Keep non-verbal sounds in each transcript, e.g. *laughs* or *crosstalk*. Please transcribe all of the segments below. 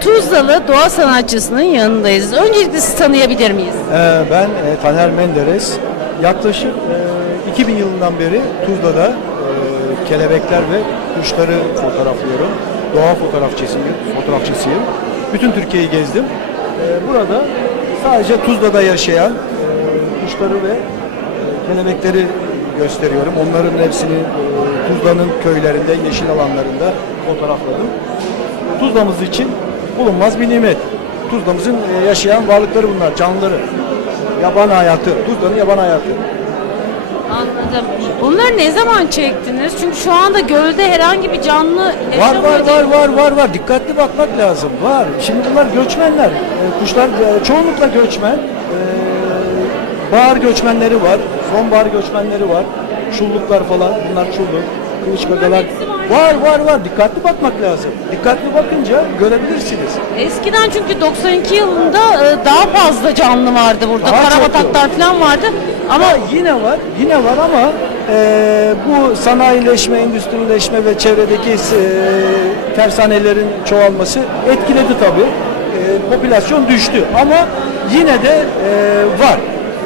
Tuzlalı doğa sanatçısının yanındayız. Öncelikle sizi tanıyabilir miyiz? Ee, Ben e, Taner Menderes. Yaklaşık e, 2000 yılından beri Tuzla'da e, kelebekler ve kuşları fotoğraflıyorum. Doğa fotoğrafçısıyım. fotoğrafçısıyım. Bütün Türkiye'yi gezdim. E, Burada sadece Tuzla'da yaşayan e, kuşları ve e, kelebekleri gösteriyorum. Onların hepsini e, Tuzla'nın köylerinde, yeşil alanlarında fotoğrafladım. Tuzla'mız için bulunmaz bir nimet. Tuzla'mızın e, yaşayan varlıkları bunlar, canlıları. Yaban hayatı, Tuzla'nın yaban hayatı. Anladım. Bunları ne zaman çektiniz? Çünkü şu anda gölde herhangi bir canlı Var yaşamıyor var değil var mi? var var var. Dikkatli bakmak lazım. Var. Şimdi bunlar göçmenler. E, kuşlar e, çoğunlukla göçmen. E, bahar göçmenleri var. Sonbahar göçmenleri var. Çulluklar falan. Bunlar çulluk. Hepsi var. Var var. Dikkatli bakmak lazım. Dikkatli bakınca görebilirsiniz. Eskiden çünkü 92 yılında e, daha fazla canlı vardı burada. Daha Karabataklar falan vardı. Ama Ama yine var, yine var ama e, bu sanayileşme, endüstrileşme ve çevredeki e, tersanelerin çoğalması etkiledi tabii. E, popülasyon düştü ama yine de e, var.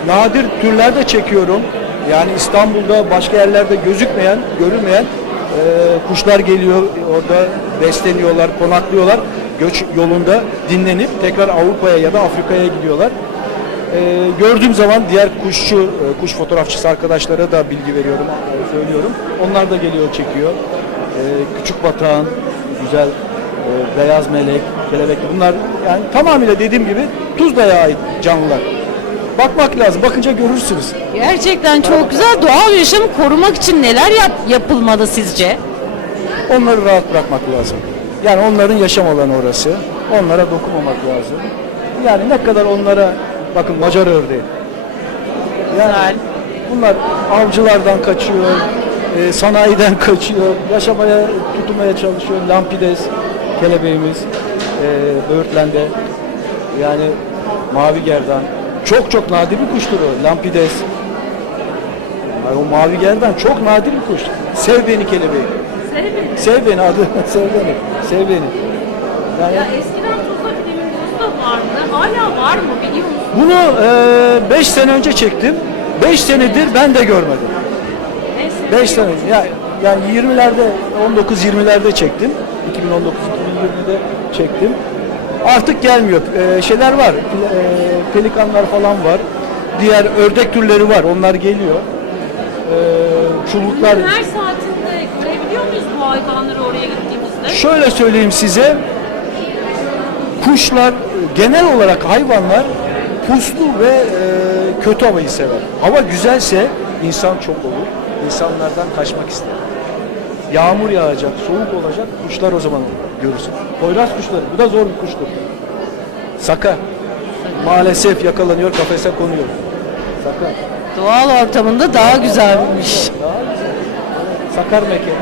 Nadir türlerde çekiyorum. Yani İstanbul'da başka yerlerde gözükmeyen, görülmeyen e, kuşlar geliyor orada besleniyorlar, konaklıyorlar. Göç yolunda dinlenip tekrar Avrupa'ya ya da Afrika'ya gidiyorlar. Ee, gördüğüm zaman diğer kuşçu, e, kuş fotoğrafçısı arkadaşlara da bilgi veriyorum, e, söylüyorum. Onlar da geliyor, çekiyor. Ee, küçük batağın, güzel e, beyaz melek, kelebek bunlar yani tamamıyla dediğim gibi Tuzla'ya ait canlılar. Bakmak lazım, bakınca görürsünüz. gerçekten çok güzel. Doğal yaşamı korumak için neler yap, yapılmalı sizce? Onları rahat bırakmak lazım. Yani onların yaşam alanı orası. Onlara dokunmamak lazım. Yani ne kadar onlara bakın Macar ördeği. Yani Güzel. bunlar avcılardan kaçıyor, e, sanayiden *laughs* kaçıyor, yaşamaya tutunmaya çalışıyor. Lampides kelebeğimiz, e, böğürtlende yani mavi gerdan. Çok çok nadir bir kuştur o. Lampides. Yani o mavi gerdan çok nadir bir kuş. Sev beni kelebeği. Sev beni adı. *laughs* Sev beni. Sev beni. Yani Ya eskiden Tuzla da vardı. Hala var mı biliyor musun? bunu 5 sene önce çektim. 5 senedir ben de görmedim. Neyse. 5 sene ya yani 20'lerde 19 20'lerde çektim. 2019 2020'de çektim. Artık gelmiyor. Ee, şeyler var. E, pelikanlar falan var. Diğer ördek türleri var. Onlar geliyor. Ee, çubuklar Her saatinde görebiliyor muyuz bu hayvanları oraya gittiğimizde? Şöyle söyleyeyim size. Kuşlar genel olarak hayvanlar puslu ve e, kötü havayı sever. Hava güzelse insan çok olur. İnsanlardan kaçmak ister. Yağmur yağacak, soğuk olacak. Kuşlar o zaman görürsün. Poyraz kuşları. Bu da zor bir kuştur. Saka. Maalesef yakalanıyor, kafese konuyor. Saka. Doğal ortamında daha güzelmiş. Sakar meke.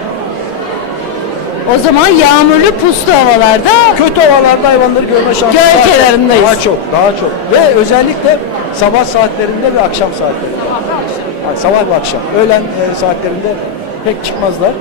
O zaman yağmurlu puslu havalarda Kötü havalarda hayvanları görme şansı Göl daha çok, kenarındayız. Daha çok, daha çok. Ve özellikle sabah saatlerinde ve akşam saatlerinde. Yani sabah ve akşam. Öğlen e, saatlerinde pek çıkmazlar.